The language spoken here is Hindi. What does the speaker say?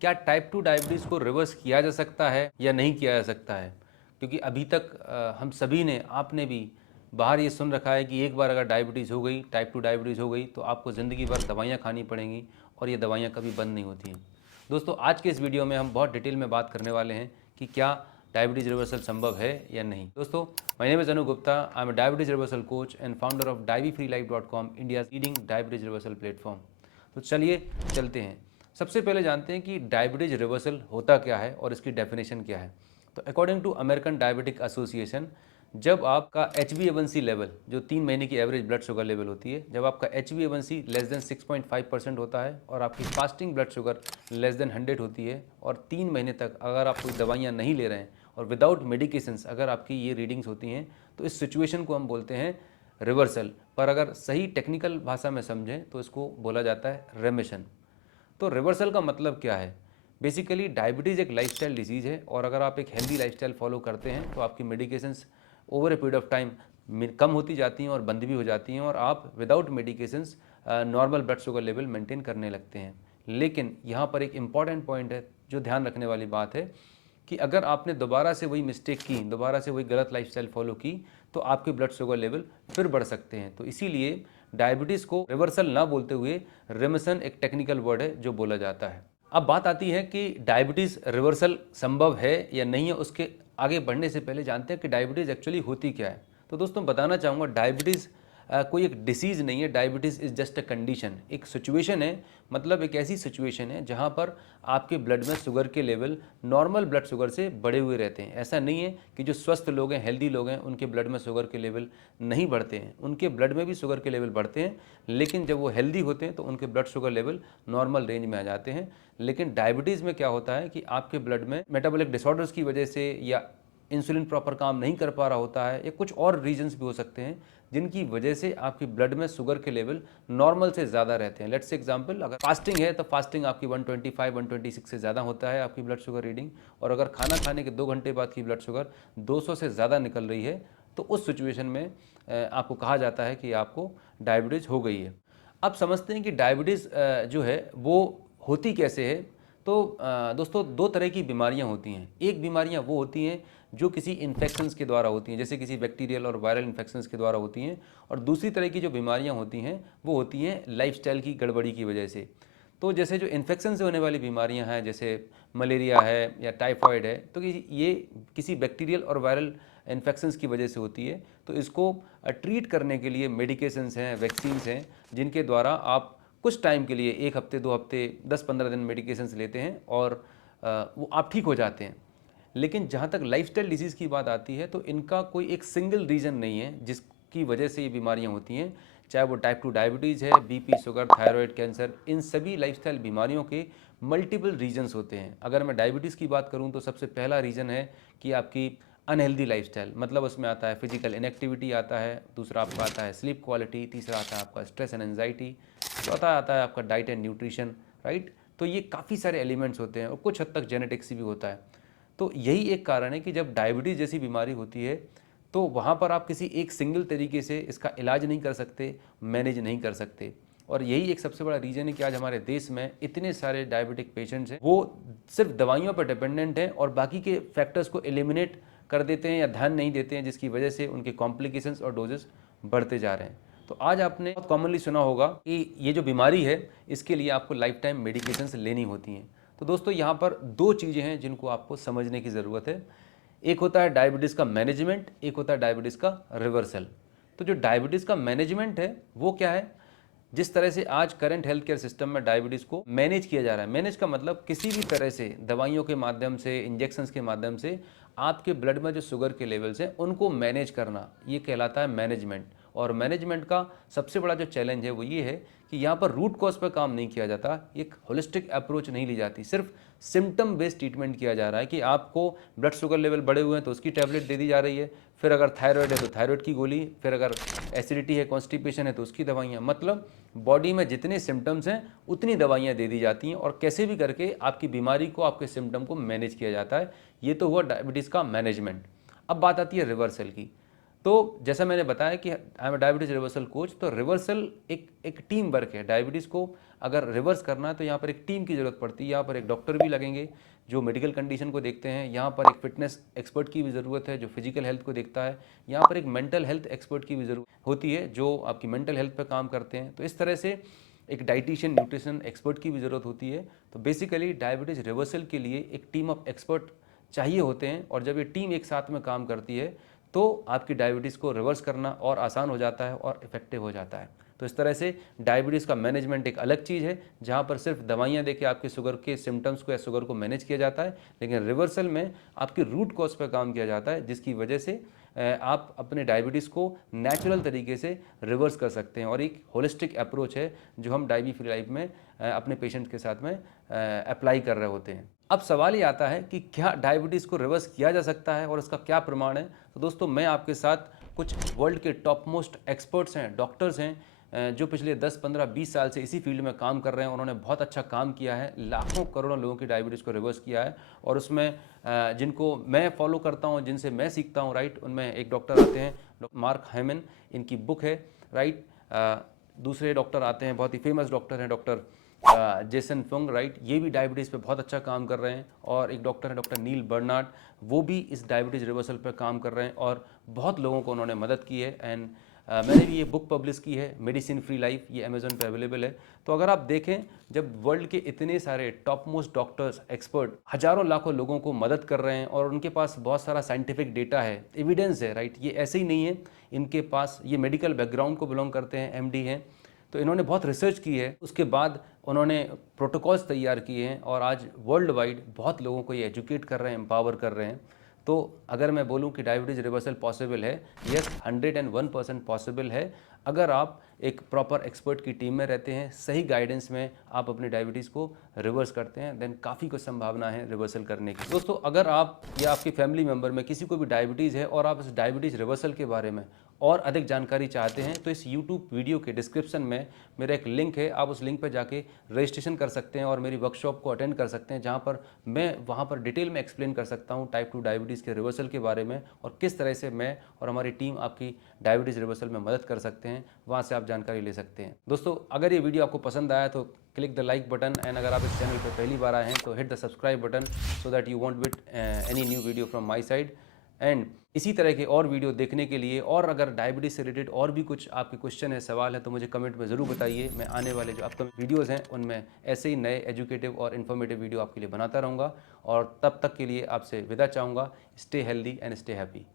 क्या टाइप 2 डायबिटीज़ को रिवर्स किया जा सकता है या नहीं किया जा सकता है? क्योंकि अभी तक हम सभी ने, आपने भी बाहर ये सुन रखा है कि एक बार अगर डायबिटीज़ हो गई, टाइप 2 डायबिटीज़ हो गई, तो आपको ज़िंदगी भर दवाइयाँ खानी पड़ेंगी और ये दवाइयाँ कभी बंद नहीं होती हैं। दोस्तों, आज के इस वीडियो में हम बहुत डिटेल में बात करने वाले हैं कि क्या डायबिटीज़ रिवर्सल संभव है या नहीं। दोस्तों, my name is Anu Gupta, I am a diabetes reversal coach and founder of diabfreelife.com, India's leading diabetes reversal platform. तो चलिए चलते हैं। सबसे पहले जानते हैं कि डायबिटीज़ रिवर्सल होता क्या है और इसकी डेफिनेशन क्या है। तो according to American Diabetic Association, जब आपका HbA1c लेवल, जो 3 महीने की एवरेज ब्लड शुगर लेवल होती है, जब आपका HbA1c लेस देन 6.5% होता है और आपकी fasting blood sugar less than 100 होती है और 3 महीने तक अगर आप कोई दवाइयाँ नहीं ले रहे हैं और विदाउट मेडिकेशंस अगर आपकी ये रीडिंग्स होती हैं, तो इस सिचुएशन को हम बोलते हैं रिवर्सल। पर अगर सही टेक्निकल भाषा में समझें तो इसको बोला जाता है रेमिशन। तो रिवर्सल का मतलब क्या है? बेसिकली डायबिटीज़ एक लाइफस्टाइल डिजीज़ है और अगर आप एक हेल्दी लाइफस्टाइल फॉलो करते हैं तो आपकी medications over a period of time कम होती जाती हैं और बंद भी हो जाती हैं और आप without medications normal blood sugar level maintain करने लगते हैं। लेकिन यहाँ पर एक इम्पॉर्टेंट पॉइंट है, जो ध्यान रखने वाली बात है, कि अगर आपने दोबारा से वही मिस्टेक की, दोबारा से वही गलत लाइफस्टाइल फॉलो की, तो आपके ब्लड शुगर लेवल फिर बढ़ सकते हैं। तो इसीलिए डायबिटीज़ को रिवर्सल ना बोलते हुए रेमिशन एक टेक्निकल वर्ड है जो बोला जाता है। अब बात आती है कि डायबिटीज़ रिवर्सल संभव है या नहीं है। उसके आगे बढ़ने से पहले जानते हैं कि डायबिटीज़ एक्चुअली होती क्या है। तो दोस्तों, बताना चाहूँगा, डायबिटीज़ कोई एक डिसीज़ नहीं है। Diabetes is just a condition, एक सिचुएशन है। मतलब एक ऐसी सिचुएशन है जहाँ पर आपके ब्लड में शुगर के लेवल नॉर्मल ब्लड शुगर से बढ़े हुए रहते हैं। ऐसा नहीं है कि जो स्वस्थ लोग हैं, हेल्दी लोग हैं, उनके ब्लड में शुगर के लेवल नहीं बढ़ते हैं। उनके ब्लड में भी शुगर के लेवल बढ़ते हैं, लेकिन जब वो हेल्दी होते हैं तो उनके blood sugar level normal range में आ जाते हैं। लेकिन डायबिटीज़ में क्या होता है कि आपके ब्लड में मेटाबॉलिक डिसऑर्डर्स की वजह से, या इंसुलिन प्रॉपर काम नहीं कर पा रहा होता है, या कुछ और रीजंस भी हो सकते हैं जिनकी वजह से आपकी ब्लड में शुगर के लेवल नॉर्मल से ज़्यादा रहते हैं। लेट्स से एग्जांपल, अगर फास्टिंग है तो फास्टिंग आपकी 125 126 से ज़्यादा होता है आपकी ब्लड शुगर रीडिंग, और अगर खाना खाने के 2 घंटे बाद की ब्लड शुगर 200 से ज़्यादा निकल रही है, तो उस सिचुएशन में आपको कहा जाता है कि आपको डायबिटीज़ हो गई है। अब समझते हैं कि डायबिटीज़ जो है वो होती कैसे है। तो दोस्तों, 2 तरह की बीमारियां होती हैं। एक बीमारियां वो होती हैं जो किसी इन्फेक्शंस के द्वारा होती हैं, जैसे किसी बैक्टीरियल और वायरल इन्फेक्शंस के द्वारा होती हैं, और दूसरी तरह की जो बीमारियां होती हैं वो होती हैं लाइफस्टाइल की गड़बड़ी की वजह से। तो जैसे जो इन्फेक्शन से होने वाली बीमारियां हैं, जैसे मलेरिया है या टाइफॉइड है, तो ये किसी बैक्टीरियल और वायरल इन्फेक्शंस की वजह से होती है। तो इसको ट्रीट करने के लिए मेडिकेशंस हैं, वैक्सीन्स हैं, जिनके द्वारा आप कुछ टाइम के लिए, 1 हफ्ते 2 हफ्ते 10-15 दिन मेडिकेशंस लेते हैं और वो आप ठीक हो जाते हैं। लेकिन जहाँ तक लाइफस्टाइल डिजीज़ की बात आती है, तो इनका कोई एक सिंगल रीज़न नहीं है जिसकी वजह से ये बीमारियाँ होती हैं। चाहे वो टाइप 2 डायबिटीज़ है, बीपी, शुगर, थायराइड, कैंसर, इन सभी लाइफस्टाइल बीमारियों के मल्टीपल रीजन्स होते हैं। अगर मैं डायबिटीज़ की बात करूँ तो सबसे पहला रीज़न है कि आपकी अनहेल्दी लाइफस्टाइल, मतलब उसमें आता है फिजिकल इनएक्टिविटी आता है, दूसरा आपका आता है स्लीप क्वालिटी, तीसरा आता है आपका स्ट्रेस एंड एंजाइटी, चौथा आता है आपका डाइट एंड न्यूट्रिशन, राइट। तो ये काफ़ी सारे एलिमेंट्स होते हैं और कुछ हद तक जेनेटिक्स भी होता है। तो यही एक कारण है कि जब डायबिटीज़ जैसी बीमारी होती है, तो वहाँ पर आप किसी एक सिंगल तरीके से इसका इलाज नहीं कर सकते, मैनेज नहीं कर सकते। और यही एक सबसे बड़ा रीज़न है कि आज हमारे देश में इतने सारे डायबिटिक पेशेंट्स हैं, वो सिर्फ दवाइयों पर डिपेंडेंट हैं और बाकी के फैक्टर्स को एलिमिनेट कर देते हैं या ध्यान नहीं देते हैं, जिसकी वजह से उनके कॉम्प्लिकेशंस और डोजेस बढ़ते जा रहे हैं। तो आज आपने बहुत कॉमनली सुना होगा कि ये जो बीमारी है, इसके लिए आपको लाइफ टाइम मेडिकेशंस लेनी होती हैं। तो दोस्तों, यहाँ पर 2 चीज़ें हैं जिनको आपको समझने की ज़रूरत है। एक होता है डायबिटीज़ का मैनेजमेंट, एक होता है डायबिटीज़ का रिवर्सल। तो जो डायबिटीज़ का मैनेजमेंट है वो क्या है? जिस तरह से आज करंट हेल्थ केयर सिस्टम में डायबिटीज़ को मैनेज किया जा रहा है, मैनेज का मतलब किसी भी तरह से दवाइयों के माध्यम से, इंजेक्शंस के माध्यम से आपके ब्लड में जो शुगर के लेवल्स हैं उनको मैनेज करना, ये कहलाता है मैनेजमेंट। और मैनेजमेंट का सबसे बड़ा जो चैलेंज है वो ये है कि यहाँ पर रूट कॉज पर काम नहीं किया जाता, एक होलिस्टिक अप्रोच नहीं ली जाती, सिर्फ सिम्टम बेस्ड ट्रीटमेंट किया जा रहा है कि आपको ब्लड शुगर लेवल बढ़े हुए हैं तो उसकी टैबलेट दे दी जा रही है, फिर अगर थायराइड है तो थायराइड की गोली, फिर अगर एसिडिटी है, कॉन्स्टिपेशन है तो उसकी दवाइयाँ, मतलब बॉडी में जितने सिम्टम्स हैं उतनी दवाइयाँ दे दी जाती हैं और कैसे भी करके आपकी बीमारी को, आपके सिम्टम को मैनेज किया जाता है। ये तो हुआ डायबिटीज़ का मैनेजमेंट। अब बात आती है रिवर्सल की। तो जैसा मैंने बताया कि I am diabetes reversal coach, तो रिवर्सल एक टीम वर्क है। डायबिटीज़ को अगर रिवर्स करना है तो यहाँ पर एक टीम की ज़रूरत पड़ती है। यहाँ पर एक डॉक्टर भी लगेंगे जो मेडिकल कंडीशन को देखते हैं, यहाँ पर एक फिटनेस एक्सपर्ट की भी ज़रूरत है जो फिजिकल हेल्थ को देखता है, यहाँ पर एक मेंटल हेल्थ एक्सपर्ट की भी ज़रूरत होती है जो आपकी मेंटल हेल्थ पर काम करते हैं। तो इस तरह से एक डाइटिशियन न्यूट्रिशन एक्सपर्ट की भी ज़रूरत होती है। तो बेसिकली डायबिटीज़ रिवर्सल के लिए एक टीम ऑफ एक्सपर्ट चाहिए होते हैं, और जब ये टीम एक साथ में काम करती है तो आपकी डायबिटीज़ को रिवर्स करना और आसान हो जाता है और इफेक्टिव हो जाता है। तो इस तरह से डायबिटीज़ का मैनेजमेंट एक अलग चीज़ है जहाँ पर सिर्फ दवाइयाँ देके आपके शुगर के सिम्टम्स को या शुगर को मैनेज किया जाता है, लेकिन रिवर्सल में आपकी रूट कॉज पर काम किया जाता है, जिसकी वजह से आप अपने डायबिटीज़ को नेचुरल तरीके से रिवर्स कर सकते हैं। और एक होलिस्टिक अप्रोच है जो हम डायबी फ्री लाइफ में अपने पेशेंट के साथ में अप्लाई कर रहे होते हैं। अब सवाल ये आता है कि क्या डायबिटीज़ को रिवर्स किया जा सकता है और इसका क्या प्रमाण है। तो दोस्तों, मैं आपके साथ कुछ वर्ल्ड के टॉप मोस्ट एक्सपर्ट्स हैं, डॉक्टर्स हैं, जो पिछले 10, 15, 20 साल से इसी फील्ड में काम कर रहे हैं। उन्होंने बहुत अच्छा काम किया है, लाखों करोड़ों लोगों की डायबिटीज़ को रिवर्स किया है। और उसमें जिनको मैं फॉलो करता हूँ, जिनसे मैं सीखता हूँ, राइट, उनमें एक डॉक्टर आते हैं डॉक्टर मार्क हाइमन, इनकी बुक है, राइट। दूसरे डॉक्टर आते हैं, बहुत ही फेमस डॉक्टर हैं, डॉक्टर जेसन फंग, राइट, ये भी डायबिटीज़ पे बहुत अच्छा काम कर रहे हैं। और एक डॉक्टर है डॉक्टर नील बर्नार्ड, वो भी इस डायबिटीज़ रिवर्सल पे काम कर रहे हैं और बहुत लोगों को उन्होंने मदद की है। एंड मैंने भी ये बुक पब्लिश की है, मेडिसिन फ्री लाइफ, ये अमेज़न पे अवेलेबल है। तो अगर आप देखें, जब वर्ल्ड के इतने सारे टॉप मोस्ट डॉक्टर्स, एक्सपर्ट हज़ारों लाखों लोगों को मदद कर रहे हैं और उनके पास बहुत सारा साइंटिफिक डेटा है, एविडेंस है, राइट, ये ऐसे ही नहीं है, इनके पास ये मेडिकल बैकग्राउंड को बिलोंग करते हैं, एमडी हैं, तो इन्होंने बहुत रिसर्च की है, उसके बाद उन्होंने प्रोटोकॉल्स तैयार किए हैं और आज वर्ल्ड वाइड बहुत लोगों को ये एजुकेट कर रहे हैं, एम्पावर कर रहे हैं। तो अगर मैं बोलूं कि डायबिटीज़ रिवर्सल पॉसिबल है, यस, 101% पॉसिबल है। अगर आप एक प्रॉपर एक्सपर्ट की टीम में रहते हैं, सही गाइडेंस में आप अपनी डायबिटीज़ को रिवर्स करते हैं, देन काफ़ी कुछ संभावना है रिवर्सल करने की। दोस्तों, अगर आप या आपकी फैमिली मेम्बर में किसी को भी डायबिटीज़ है और आप इस डायबिटीज़ रिवर्सल के बारे में और अधिक जानकारी चाहते हैं, तो इस YouTube वीडियो के डिस्क्रिप्शन में मेरा एक लिंक है, आप उस लिंक पर जाके रजिस्ट्रेशन कर सकते हैं और मेरी वर्कशॉप को अटेंड कर सकते हैं, जहां पर मैं वहां पर डिटेल में एक्सप्लेन कर सकता हूं टाइप 2 डायबिटीज़ के रिवर्सल के बारे में और किस तरह से मैं और हमारी टीम आपकी डायबिटीज़ रिवर्सल में मदद कर सकते हैं। वहाँ से आप जानकारी ले सकते हैं। दोस्तों, अगर ये वीडियो आपको पसंद आया तो click the like button, and अगर आप इस चैनल पर पहली बार आए हैं तो hit the subscribe button so that you won't with any new video from my side. And इसी तरह के और वीडियो देखने के लिए, और अगर डायबिटीज़ से रिलेटेड और भी कुछ आपके क्वेश्चन है, सवाल है, तो मुझे कमेंट में ज़रूर बताइए। मैं आने वाले जो अपकमिंग वीडियोज़ हैं उनमें ऐसे ही नए एजुकेटिव और इन्फॉर्मेटिव वीडियो आपके लिए बनाता रहूँगा। और तब तक के लिए आपसे विदा चाहूँगा। Stay healthy and stay happy.